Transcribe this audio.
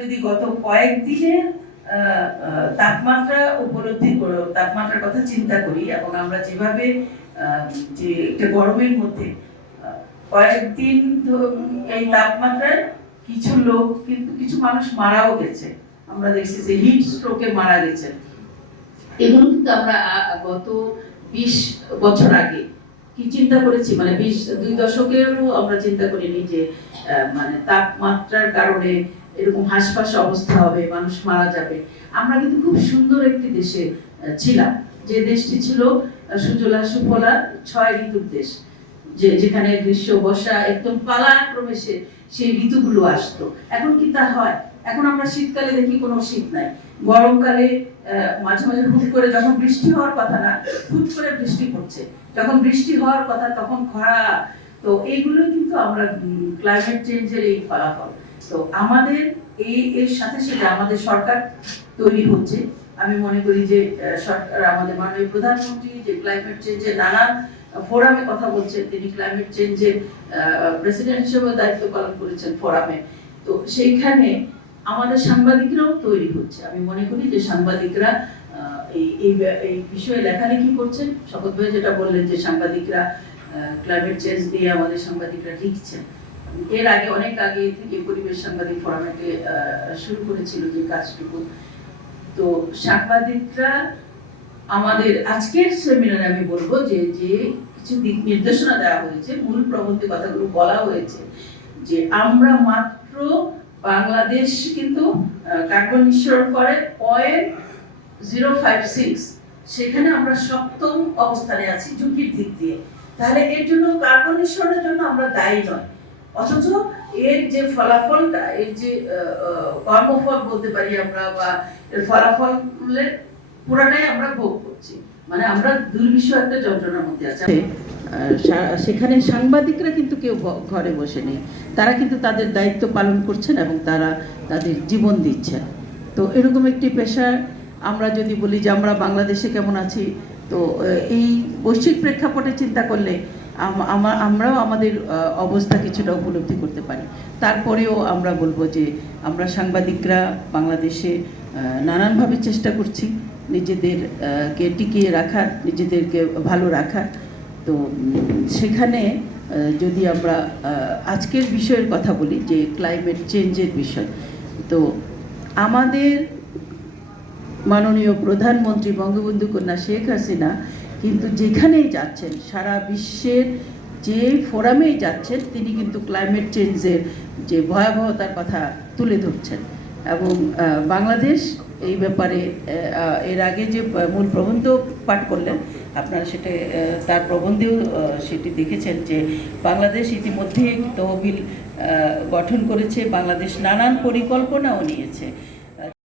যদি গত আহ, তাপমাত্রা উপলব্ধি তাপমাত্রার কথা চিন্তা করি এবং আমরা যেভাবে যে একটা গরমের মধ্যে কয়েকদিন এই তাপমাত্রায় কিছু লোক কিন্তু কিছু মানুষ মারাও গেছে। আমরা দেখছি যে হিট স্ট্রোকে মারা গেছে। এগুলো কিন্তু আমরা গত বিশ বছর আগে কি চিন্তা করেছি? মানে বিশ দুই দশকেরও আমরা চিন্তা করিনি যে মানে তাপমাত্রার কারণে এরকম হাঁসফাঁস অবস্থা হবে, মানুষ মারা যাবে। আমরা কিন্তু খুব সুন্দর একটি দেশে ছিলাম। যে দেশটি ছিল সুজলা সুফলা ছয় ঋতুর দেশ। যে, যেখানে গ্রীষ্ম, বর্ষা একদম পালাক্রমে সে, সেই ঋতুগুলো আসতো। এখন কি তা হয়? এখন আমরা শীতকালে দেখি কোনো শীত নাই। গরমকালে মাঝে মাঝে হুট করে যখন বৃষ্টি হওয়ার কথা না, হুট করে বৃষ্টি পড়ছে। যখন বৃষ্টি হওয়ার কথা, তখন খরা। তো এইগুলো কিন্তু আমরা ক্লাইমেট চেঞ্জের এই ফলাফল। তো আমাদের এই এর সাথে সাথে আমাদের সরকার তৈরি হচ্ছে। আমি মনে করি যে সরকার, আমাদের মাননীয় প্রধানমন্ত্রী যে ক্লাইমেট চেঞ্জের নানান ফোরামে কথা বলছেন, তিনি ক্লাইমেট চেঞ্জের প্রেসিডেন্ট হিসেবে দায়িত্ব পালন করেছেন ফোরামে তো সেইখানে আমাদের সাংবাদিকরাও তৈরি হচ্ছে। আমি মনে করি যে সাংবাদিকরা এই এই বিষয়ে লেখালেখি করছেন। শপথ ভাই যেটা বললেন যে সাংবাদিকরা ক্লাইমেট চেঞ্জ নিয়ে আমাদের সাংবাদিকরা লিখছেন। এর আগে অনেক আগে থেকে পরিবেশ সাংবাদিক ফোরামেটে শুরু করেছিল যে কাজটুকু। তো সাংবাদিকরা আমাদের আজকের সেমিনারে আমি বলব যে যে কিছু দিক নির্দেশনা দেওয়া হয়েছে, মূল প্রবন্ধে কথাগুলো বলা হয়েছে যে, আমরা মাত্র বাংলাদেশ কিন্তু কার্বন নিঃসরণ করে পয়েন্ট জিরো ফাইভ সিক্স সেখানে আমরা সপ্তম অবস্থানে আছি ঝুঁকির দিক দিয়ে। তাহলে এর জন্য কার্বন নিঃসরণের জন্য আমরা দায়ী নয়। অথচ এর যে ফলাফলটা, এর যে কর্মফল বলতে পারি আমরা, বা এর ফলাফলের পুরাটাই আমরা ভোগ করছি। মানে আমরা দুর্বিষহ একটা যন্ত্রণার মধ্যে আছি। সেখানে সাংবাদিকরা কিন্তু কেউ ঘরে বসে নেই। তারা কিন্তু তাদের দায়িত্ব পালন করছেন এবং তারা তাদের জীবন দিচ্ছেন। তো এরকম একটি পেশা আমরা যদি বলি যে আমরা বাংলাদেশে কেমন আছি, তো এই বৈশ্বিক প্রেক্ষাপটে চিন্তা করলে আম- আমরাও আমাদের অবস্থা কিছুটা উপলব্ধি করতে পারি। তারপরেও আমরা বলব যে আমরা সাংবাদিকরা বাংলাদেশে নানানভাবে চেষ্টা করছি নিজেদেরকে টিকিয়ে রাখার, নিজেদেরকে ভালো রাখার। তো সেখানে যদি আমরা আজকের বিষয়ের কথা বলি যে ক্লাইমেট চেঞ্জের বিষয়, তো আমাদের মাননীয় প্রধানমন্ত্রী বঙ্গবন্ধু কন্যা শেখ হাসিনা কিন্তু যেখানেই যাচ্ছেন, সারা বিশ্বের যে ফোরামেই যাচ্ছেন, তিনি কিন্তু ক্লাইমেট চেঞ্জের যে ভয়াবহতার কথা তুলে ধরছেন। এবং বাংলাদেশ এই ব্যাপারে এর আগে যে মূল প্রবন্ধ পাঠ করলেন, আপনারা সেটা তার প্রবন্ধেও সেটি দেখেছেন যে বাংলাদেশ ইতিমধ্যে তহবিল গঠন করেছে, বাংলাদেশ নানান পরিকল্পনাও নিয়েছে।